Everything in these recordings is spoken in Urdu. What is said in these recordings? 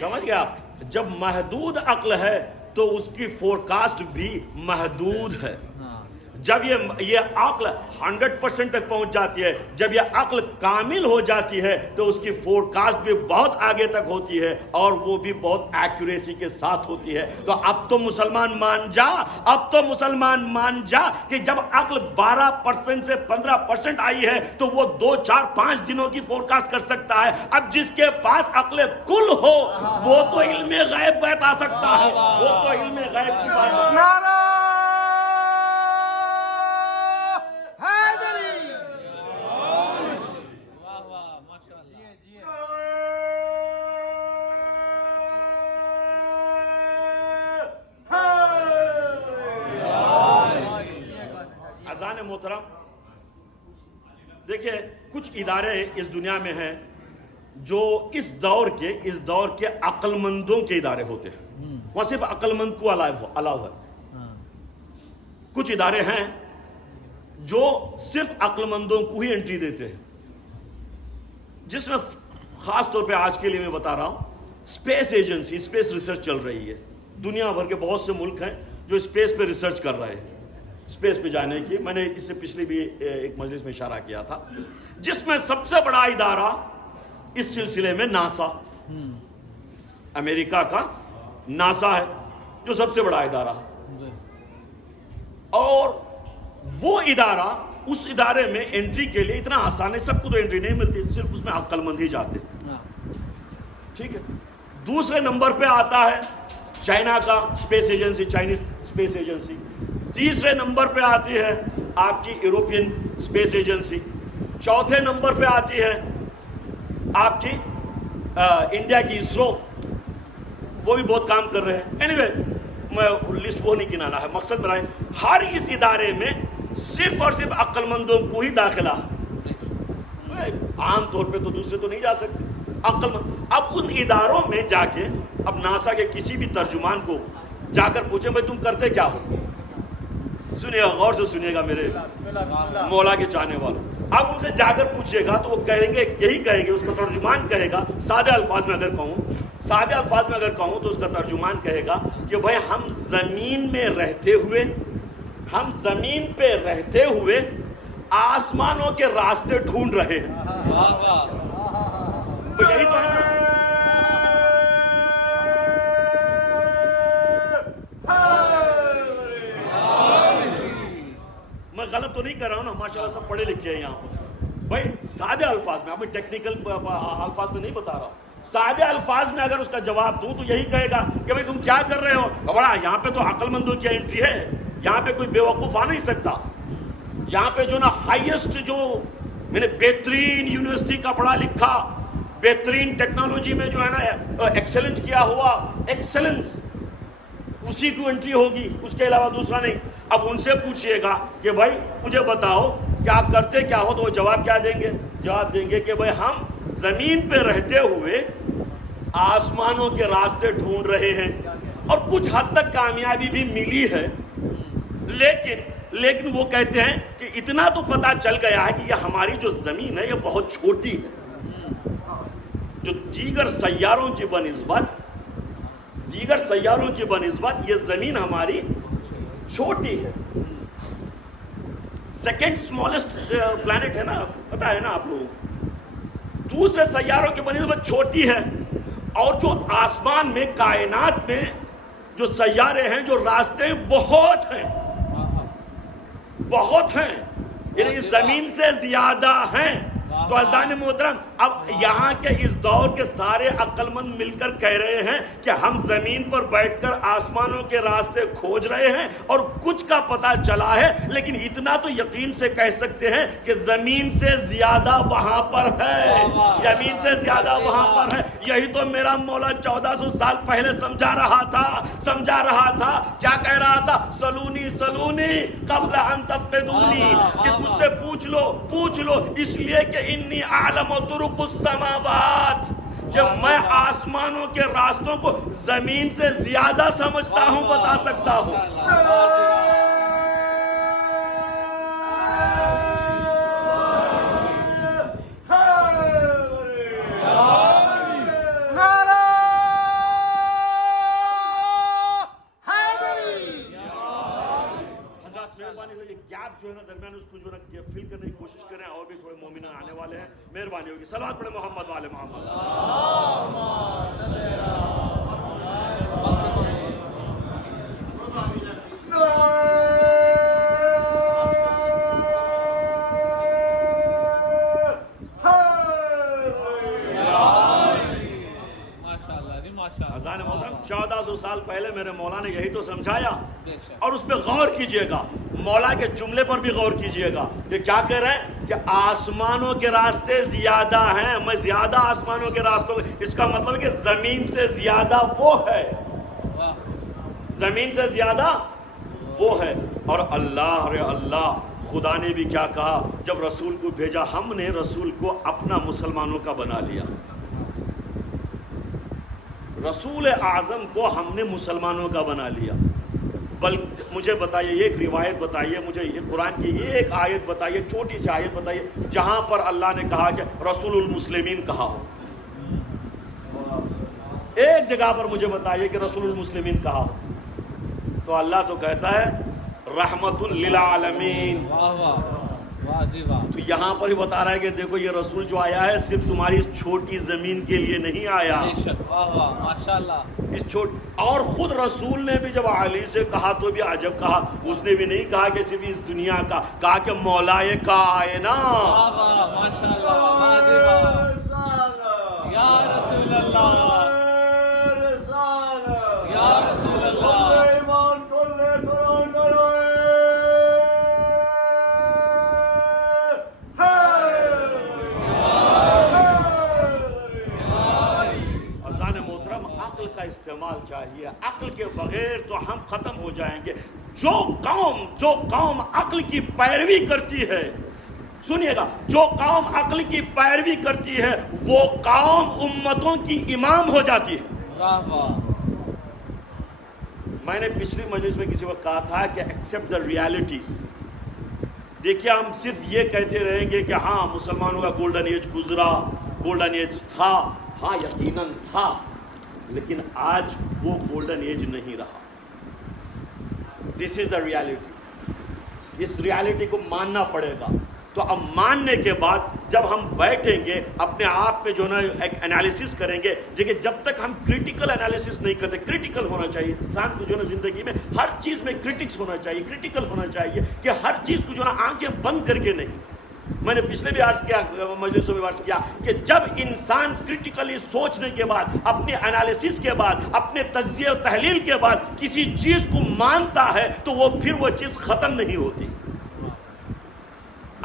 سمجھ گئے آپ؟ جب محدود عقل ہے تو اس کی فورکاسٹ بھی محدود ہے. جب یہ عقل 100% تک پہنچ جاتی ہے، جب یہ عقل کامل ہو جاتی ہے تو اس کی فورکاسٹ بھی بہت آگے تک ہوتی ہے اور وہ بھی بہت ایکوریسی کے ساتھ ہوتی ہے. تو اب تو مسلمان مان جا کہ جب عقل 12% سے 15% آئی ہے تو وہ 2 4 5 دنوں کی فورکاسٹ کر سکتا ہے. اب جس کے پاس عقل کل ہو وہ تو علم غیب بتا سکتا ہے، وہ تو علم غیب کی بات. محترم دیکھیں، کچھ ادارے اس دنیا میں ہیں جو اس دور کے عقل مندوں کے ادارے ہوتے ہیں، وہاں صرف عقل مند کو الاؤ ہے. کچھ ادارے ہیں جو صرف عقل مندوں کو ہی انٹری دیتے ہیں، جس میں خاص طور پہ آج کے لیے میں بتا رہا ہوں اسپیس ایجنسی، اسپیس ریسرچ چل رہی ہے. دنیا بھر کے بہت سے ملک ہیں جو اسپیس پہ ریسرچ کر رہے ہیں، اسپیس پہ جانے کی. میں نے اس سے پچھلی بھی ایک مجلس میں اشارہ کیا تھا، جس میں سب سے بڑا ادارہ اس سلسلے میں ناسا، امریکہ کا ناسا ہے جو سب سے بڑا ادارہ ہے. اور وہ ادارہ، اس ادارے میں انٹری کے لیے اتنا آسان ہے، سب کو تو انٹری نہیں ملتی، صرف اس میں عقل مند ہی جاتے. ٹھیک ہے. دوسرے نمبر پہ آتا ہے چائنا کا space agency, Chinese space agency. تیسرے نمبر پہ آتی ہے آپ کی یوروپین اسپیس ایجنسی. چوتھے نمبر پہ آتی ہے آپ کی انڈیا کی اسرو، وہ بھی بہت کام کر رہے ہیں. اینی وے میں لسٹ وہ نہیں گنانا ہے، مقصد بنائیں ہر اس ادارے میں صرف اور صرف عقل مندوں کو ہی داخلہ. عام طور پہ تو دوسرے تو نہیں جا سکتے، عقل مند. اب ان اداروں میں جا کے اب ناسا کے کسی بھی ترجمان کو جا کر پوچھیں بھائی تم کرتے کیا ہو. سنیے گا، غور سے سنیے گا میرے مولا کے چاہنے والوں. اب ان سے جا کر پوچھے گا تو وہ کہیں گے، یہی کہیں گے، اس کا ترجمان کہے گا، سادہ الفاظ میں اگر کہوں تو اس کا ترجمان کہے گا کہ بھائی ہم زمین پہ رہتے ہوئے آسمانوں کے راستے ڈھونڈ رہے ہیں. تو یہی تو ہے. میں غلط تو نہیں کر رہا ہوں نا؟ ماشاءاللہ سب پڑھے لکھے ہیں یہاں پر. بھائی سادے الفاظ میں، اب ٹیکنیکل الفاظ میں نہیں بتا رہا ہوں، سادے الفاظ میں اگر اس کا جواب دوں تو یہی کہے گا کہ بھائی تم کیا کر رہے ہو. بڑا یہاں پہ تو عقل مندوں کی انٹری ہے، یہاں پہ کوئی بیوقوف آ نہیں سکتا. یہاں پہ جو نا ہائیسٹ، جو میں نے بہترین یونیورسٹی کا پڑھا لکھا، بہترین ٹیکنالوجی میں جو ہے نا ایکسلنٹ کیا ہوا، ایکسلنس، اسی کو انٹری ہوگی، اس کے علاوہ دوسرا نہیں. اب ان سے پوچھئے گا کہ بھائی مجھے بتاؤ کہ آپ کرتے کیا ہو، تو وہ جواب کیا دیں گے؟ جواب دیں گے کہ بھائی ہم زمین پہ رہتے ہوئے آسمانوں کے راستے ڈھونڈ رہے ہیں، اور کچھ حد تک کامیابی بھی ملی ہے. لیکن وہ کہتے ہیں کہ اتنا تو پتا چل گیا ہے کہ یہ ہماری جو زمین ہے یہ بہت چھوٹی ہے، جو دیگر سیاروں کی بنسبت یہ زمین ہماری چھوٹی ہے. سیکنڈ سمالسٹ پلانٹ ہے نا، پتا ہے نا آپ لوگ، دوسرے سیاروں کی بنسبت چھوٹی ہے. اور جو آسمان میں، کائنات میں جو سیارے ہیں، جو راستے بہت ہیں، یعنی زمین سے زیادہ ہیں. تو عزیزان محترم، اب یہاں کے اس دور کے سارے عقل مند مل کر کہہ رہے ہیں کہ ہم زمین پر بیٹھ کر آسمانوں کے راستے کھوج رہے ہیں اور کچھ کا پتہ چلا ہے، لیکن اتنا تو یقین سے کہہ سکتے ہیں کہ زمین سے زیادہ وہاں پر ہے، زمین سے زیادہ وہاں پر ہے. یہی تو میرا مولا 1400 سال پہلے سمجھا رہا تھا. کیا کہہ رہا تھا؟ سلونی قبل ان تفقدونی، کہ مجھ سے پوچھ لو اس لیے کہ انی اعلم طرق السماوات، کہ میں آسمانوں کے راستوں کو زمین سے زیادہ سمجھتا ہوں، بتا سکتا ہوں. جو ہے نا درمیان اس کو جو ہے نا فل کرنے کی کوشش کریں، اور بھی تھوڑے مومن آنے والے ہیں، مہربانی ہوگی. صلوات پڑھیں محمد والے محمد. اذان محترم 1400 سال پہلے میرے مولا نے یہی تو سمجھایا، اور اس پہ غور کیجئے گا، مولا کے جملے پر بھی غور کیجئے گا کہ کیا کہہ رہے ہیں کہ آسمانوں کے راستے زیادہ ہیں، میں زیادہ آسمانوں کے راستوں، اس کا مطلب ہے کہ زمین سے زیادہ وہ ہے، زمین سے زیادہ وہ ہے. اور اللہ رے اللہ، خدا نے بھی کیا کہا جب رسول کو بھیجا، ہم نے رسول کو اپنا مسلمانوں کا بنا لیا. رسول اعظم کو ہم نے مسلمانوں کا بنا لیا. مجھے بتائیے، ایک روایت بتائیے مجھے، یہ قرآن کی ایک آیت بتائیے، چھوٹی سی آیت بتائیے جہاں پر اللہ نے کہا کہ رسول المسلمین کہا ہو. ایک جگہ پر مجھے بتائیے کہ رسول المسلمین کہا ہو. تو اللہ تو کہتا ہے رحمت للعالمین. تو یہاں پر ہی بتا رہا ہے کہ دیکھو یہ رسول جو آیا ہے صرف تمہاری اس چھوٹی زمین کے لیے نہیں آیا. اور خود رسول نے بھی جب علی سے کہا تو بھی عجب کہا، اس نے بھی نہیں کہا کہ صرف اس دنیا کا، کہا کہ مولائے کا آئے نا. یا رسول اللہ، یا رسول اللہ. کا استعمال چاہیے، عقل کے بغیر تو ہم ختم ہو جائیں گے. جو قوم عقل کی پیروی کرتی ہے، سنیے گا، جو قوم عقل کی پیروی کرتی ہے وہ قوم امتوں کی امام ہو جاتی ہے. میں نے پچھلی مجلس میں کسی وقت کہا تھا کہ ایکسپٹ دا ریالٹیز. دیکھیے ہم صرف یہ کہتے رہیں گے کہ ہاں مسلمانوں کا گولڈن ایج گزرا، گولڈن ایج تھا، ہاں یقیناً تھا، لیکن آج وہ گولڈن ایج نہیں رہا. دس از دا ریالٹی. اس ریالٹی کو ماننا پڑے گا. تو اب ماننے کے بعد جب ہم بیٹھیں گے اپنے آپ میں جو نا ایک انالیسس کریں گے، دیکھیں جب تک ہم کریٹیکل انالیسس نہیں کرتے، کریٹیکل ہونا چاہیے انسان کو جو نا زندگی میں ہر چیز میں کریٹکس ہونا چاہیے، کریٹیکل ہونا چاہیے کہ ہر چیز کو جو نا آنکھیں بند کر کے نہیں. میں نے پچھلے بھی عرض کیا، مجلسوں میں عرض کیا کہ جب انسان کریٹیکلی سوچنے کے بعد، اپنے انالیسس کے بعد، اپنے تجزیہ و تحلیل کے بعد کسی چیز کو مانتا ہے تو وہ پھر وہ چیز ختم نہیں ہوتی.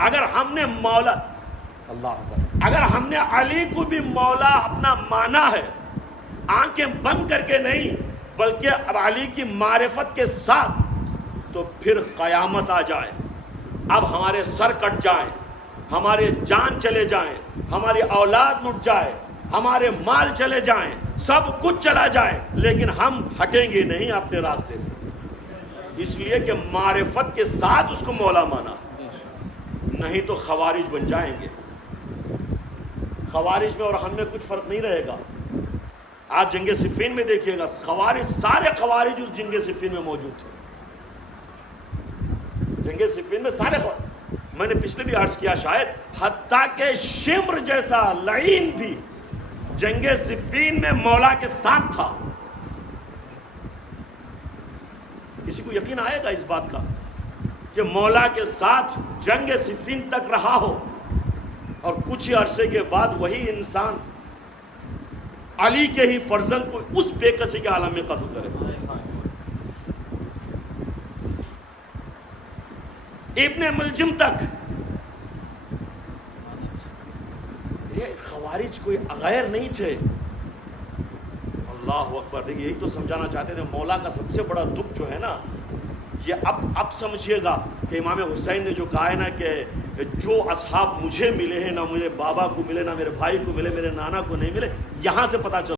اگر ہم نے مولا اگر ہم نے علی کو بھی مولا اپنا مانا ہے، آنکھیں بند کر کے نہیں بلکہ اب علی کی معرفت کے ساتھ، تو پھر قیامت آ جائے، اب ہمارے سر کٹ جائیں، ہمارے جان چلے جائیں، ہماری اولاد لٹ جائے، ہمارے مال چلے جائیں، سب کچھ چلا جائے، لیکن ہم ہٹیں گے نہیں اپنے راستے سے. اس لیے کہ معرفت کے ساتھ اس کو مولا مانا، نہیں تو خوارج بن جائیں گے. خوارج میں اور ہم میں کچھ فرق نہیں رہے گا. آپ جنگ صفین میں دیکھیے گا، خوارج، سارے خوارج اس جنگ صفین میں موجود تھے. جنگ صفین میں سارے خوارج، میں نے پچھلے بھی عرض کیا شاید، حتیٰ کہ شمر جیسا لعین بھی جنگ صفین میں مولا کے ساتھ تھا. کسی کو یقین آئے گا اس بات کا کہ مولا کے ساتھ جنگ صفین تک رہا ہو، اور کچھ ہی عرصے کے بعد وہی انسان علی کے ہی فرزند کو اس بے کسی کے عالم میں قتل کرے. ابن ملجم تک. یہ خوارج کوئی غیر نہیں تھے. اللہ اکبر. دیکھیے یہی تو سمجھانا چاہتے تھے، مولا کا سب سے بڑا دکھ جو ہے نا، یہ اب سمجھیے گا کہ امام حسین نے جو کہا ہے نا کہ جو اصحاب مجھے ملے ہیں، نہ مجھے بابا کو ملے، نہ میرے بھائی کو ملے، میرے نانا کو نہیں ملے، یہاں سے پتہ چلتا